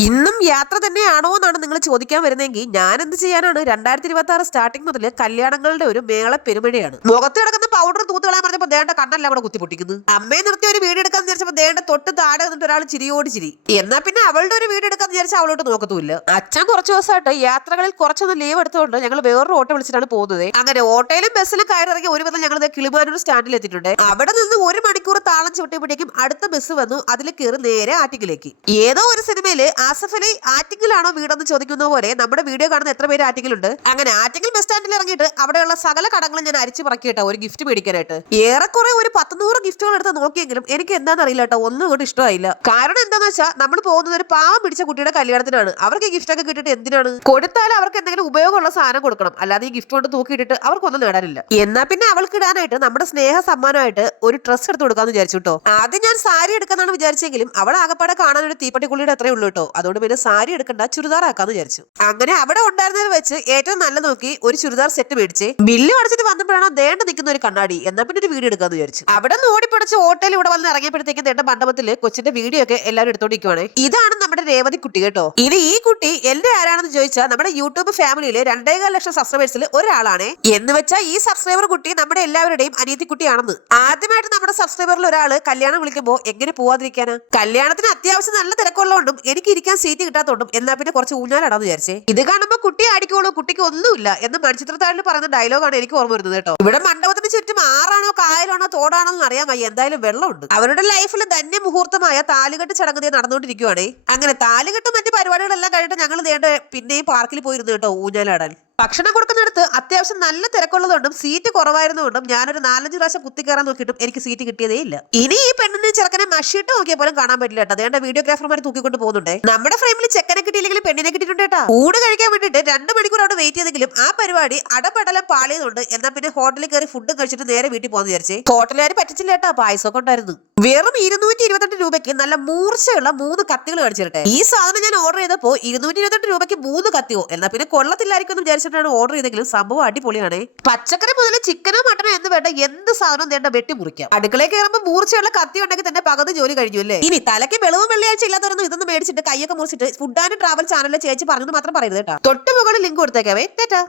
ഇന്നും യാത്ര തന്നെയാണോ എന്നാണ് നിങ്ങൾ ചോദിക്കാൻ വരുന്നതെങ്കിൽ ഞാൻ എന്ത് ചെയ്യാനാണ്? 2026 സ്റ്റാർട്ടിംഗ് മുതൽ കല്യാണങ്ങളുടെ ഒരു മേള പെരുമഴയാണ്. മുഖത്ത് കിടക്കുന്ന പൗഡർ തൂത്തുകളാൻ പറഞ്ഞപ്പോ ദേണ്ട കണ്ണല്ല അവിടെ കുത്തിപ്പൊട്ടിക്കുന്നു. അമ്മയെ നിർത്തി ഒരു വീഡിയോ എടുക്കാന്ന് വിചാരിച്ചപ്പോ ദേണ്ട തൊട്ട് താഴെ നിന്നിട്ട് ഒരാൾ ചിരിയോട് ചിരി. എന്നാ പിന്നെ അവളുടെ ഒരു വീഡിയോ എടുക്കാന്ന് വിചാരിച്ചാൽ അവളോട്ട് നോക്കത്തുമില്ല. അച്ഛൻ കുറച്ച് ദിവസമായിട്ട് യാത്രകളിൽ കുറച്ചൊന്ന് ലീവ് എടുത്തുകൊണ്ട് ഞങ്ങൾ വേറൊരു ഓട്ടോ വിളിച്ചിട്ടാണ് പോകുന്നത്. അങ്ങനെ ഓട്ടോയിലും ബസ്സിലും കയറിറങ്ങി ഒരുവിധം ഞങ്ങൾ കിളിമാനൂർ സ്റ്റാൻഡിൽ എത്തിയിട്ടുണ്ട്. അവിടെ നിന്ന് 1 മണിക്കൂർ താളം ചവിട്ടിയപ്പോഴേക്കും അടുത്ത ബസ് വന്നു. അതിൽ കയറി നേരെ ആറ്റിങ്ങിലേക്ക്. ഏതോ ഒരു സിനിമയില് ആസിഫ് അലി ആറ്റിങ്ങിലാണോ വീടെന്ന് ചോദിക്കുന്ന പോലെ നമ്മുടെ വീഡിയോ കാണുന്ന എത്ര പേര് ആറ്റിങ്ങിലുണ്ട്. അങ്ങനെ ആറ്റിങ്ങൽ ബസ് സ്റ്റാൻഡിൽ ഇറങ്ങിയിട്ട് അവിടെയുള്ള സകല കടകളും ഞാൻ അരിച്ചു പറക്കിയിട്ടാ ഒരു ഗിഫ്റ്റ് മേടിക്കാനായിട്ട്. ഏറെക്കുറെ ഒരു 100 ഗിഫ്റ്റുകൾ എടുത്ത് നോക്കിയെങ്കിലും എനിക്ക് എന്താണെന്ന് അറിയില്ല കേട്ടോ, ഒന്നും ഇങ്ങോട്ട് ഇഷ്ടമായില്ല. കാരണം എന്താന്ന് വെച്ചാൽ നമ്മൾ പോകുന്നത് ഒരു പാവം പിടിച്ച കുട്ടിയുടെ കല്യാണത്തിനാണ്. അവർക്ക് ഈ ഗിഫ്റ്റ് ഒക്കെ കിട്ടിയിട്ട് എന്തിനാണ്? കൊടുത്താൽ അവർക്ക് എന്തെങ്കിലും ഉപയോഗമുള്ള സാധനം കൊടുക്കണം, അല്ലാതെ ഈ ഗിഫ്റ്റ് കൊണ്ട് തൂക്കിയിട്ടിട്ട് അവർക്കൊന്നും നേടാനില്ല. എന്നാ പിന്നെ അവൾക്ക് ഇടാനായിട്ട് നമ്മുടെ സ്നേഹ സമ്മാനമായിട്ട് ഒരു ഡ്രസ്സ് എടുത്ത് കൊടുക്കാന്ന് വിചാരിച്ചു കേട്ടോ. ആദ്യം ഞാൻ സാരി എടുക്കാന്നാണ് വിചാരിച്ചെങ്കിലും അവൾ ആകപ്പാടെ കാണാൻ ഒരു തീപ്പട്ടിക്കുള്ളിയുടെ അത്രേ ഉള്ളൂ കേട്ടോ. അതുകൊണ്ട് പിന്നെ സാരി എടുക്കണ്ട, ചുരിദാർ ആക്കാന്ന് വിചാരിച്ചു. അങ്ങനെ അവിടെ ഉണ്ടായിരുന്നതിൽ വെച്ച് ഏറ്റവും നല്ല നോക്കി ഒരു ചുരിദാർ സെറ്റ് മേടിച്ച് ബില്ല് അടിച്ചിട്ട് വന്നപ്പോഴാണ് ദേണ്ട നിൽക്കുന്ന ഒരു കണ്ണാടി. എന്നാ പിന്നെ ഒരു വീഡിയോ എടുക്കാന്ന് വിചാരിച്ചു. അവിടെ നിന്ന് ഓടിപ്പടച്ച് ഹോട്ടലിൽ ഇവിടെ വന്ന് ഇറങ്ങിയപ്പോഴത്തേക്കും ദേണ്ട മണ്ഡപത്തിൽ കൊച്ചിന്റെ വീഡിയോ ഒക്കെ എല്ലാവരും എടുത്തോണ്ടിരിക്കുവാണ്. ഇതാണ് നമ്മുടെ രേവതി കുട്ടി കേട്ടോ. ഇനി ഈ കുട്ടി എന്റെ ആരാണെന്ന് ചോദിച്ചാൽ നമ്മുടെ യൂട്യൂബ് ഫാമിലിയിലെ 2.5 ലക്ഷം സബ്സ്ക്രൈബേഴ്സിൽ ഒരാളാണ്. എന്ന് വെച്ചാൽ ഈ സബ്സ്ക്രൈബർ കുട്ടി നമ്മുടെ എല്ലാവരുടെയും അനിയത്തി കുട്ടിയാണെന്ന്. ആദ്യമായിട്ട് നമ്മുടെ സബ്സ്ക്രൈബറിൽ ഒരാള് കല്യാണം വിളിക്കുമ്പോൾ എങ്ങനെ പോവാതിരിക്കാനാ? കല്യാണത്തിന് അത്യാവശ്യം നല്ല തിരക്കുള്ളതുകൊണ്ടും എനിക്ക് ഇരിക്കാൻ സീറ്റ് കിട്ടാത്തോണ്ടും എന്നാ പിന്നെ കുറച്ച് ഊഞ്ഞാലാടാന്ന് വിചാരിച്ചേ. ഇത് കാണുമ്പോൾ കുട്ടി അടിക്കോളൂ, കുട്ടിക്ക് ഒന്നുമില്ല എന്ന് മണിച്ചിത്രത്താഴിൽ പറയുന്ന ഡയലോഗാണ് എനിക്ക് ഓർമ്മ വരുന്നത് കേട്ടോ. ഇവിടെ മണ്ഡപത്തിന് ചുറ്റും ആറാണോ കായലാണോ തോടാണോ എന്ന് അറിയാൻ വയ്യ, എന്തായാലും വെള്ളമുണ്ട്. അവരുടെ ലൈഫിൽ ധന്യ മുഹൂർത്തമായ താലുകെട്ട് ചടങ്ങ് നടന്നുകൊണ്ടിരിക്കുവാണ്. അങ്ങനെ താലുകെട്ടും മറ്റു പരിപാടികളെല്ലാം കഴിഞ്ഞിട്ട് ഞങ്ങൾ പിന്നെയും പാർക്കിൽ പോയിരുന്നു കേട്ടോ ഊഞ്ഞാലാടാൻ. ഭക്ഷണം കൊടുക്കുന്നിടത്ത് അത്യാവശ്യം നല്ല തിരക്കുള്ളതുകൊണ്ടും സീറ്റ് കുറവായിരുന്നുകൊണ്ടും ഞാനൊരു 4-5 പ്രാവശ്യം കുത്തിക്കയറാൻ നോക്കിയിട്ടും എനിക്ക് സീറ്റ് കിട്ടിയതേ ഇല്ല. ഇനി ഈ പെണ്ണിന് ചെറുക്കനെ മഷിയിട്ട് നോക്കിയാൽ പോലും കാണാൻ പറ്റില്ല കേട്ടോ. അതേണ്ട വീഡിയോഗ്രാഫർമാർ തൂക്കിക്കൊണ്ട് പോകുന്നുണ്ട്. നമ്മുടെ ഫ്രെയിമിൽ ചെക്കനെ കിട്ടിയില്ലെങ്കിൽ പെണ്ണിനെ കിട്ടിയിട്ടുണ്ട് കേട്ടോ. ഊട് കഴിക്കാൻ വേണ്ടിയിട്ട് 2 മണിക്കൂർ അവിടെ വെയിറ്റ് ചെയ്തെങ്കിലും ആ പരിപാടി അടപടലം പാളിയതുകൊണ്ട് എന്നാ പിന്നെ ഹോട്ടലിൽ കയറി ഫുഡും കഴിച്ചിട്ട് നേരെ വീട്ടിൽ പോകാന്ന് വിചാരിച്ചേ. ഹോട്ടലുകാർ പറ്റിച്ചില്ല കേട്ടോ, പായസമൊക്കെ ഉണ്ടായിരുന്നു. വെറും 228 രൂപയ്ക്ക് നല്ല മൂർച്ചയുള്ള 3 കത്തികൾ കാണിച്ചിട്ടെ. ഈ സാധനം ഞാൻ ഓർഡർ ചെയ്തപ്പോ 228 രൂപയ്ക്ക് 3 കത്തിയോ, എന്നാ പിന്നെ കൊള്ളത്തില്ലായിരിക്കും എന്ന് വിചാരിച്ചിട്ടാണ് ഓർഡർ ചെയ്തെങ്കിലും സംഭവം അടിപൊളിയാണ്. പച്ചക്കറി മുതൽ ചിക്കനോ മട്ടനോ എന്ന് വേണ്ട എന്ത് സാധനം വേണ്ട വെട്ടി മുറിക്കാം. അടുക്കളയിൽ കയറുമ്പോൾ മൂർച്ചയുള്ള കത്തി ഉണ്ടെങ്കിൽ തന്നെ പകുതി ജോലി കഴിഞ്ഞു അല്ലേ. ഇനി തലയ്ക്ക് വെളിവും വെള്ളിയാഴ്ച ഇല്ലാത്തവരൊന്നും ഇതൊന്നും മേടിച്ചിട്ട് കയ്യൊക്കെ മുറിച്ചിട്ട് ഫുഡ് ആൻഡ് ട്രാവൽ ചാനലിലെ ചേച്ചി പറഞ്ഞത് മാത്രം പറയരുത് കേട്ടോ. തൊട്ട് മുകളിൽ ലിങ്ക് കൊടുത്തേക്കാവേ. ടാറ്റാ.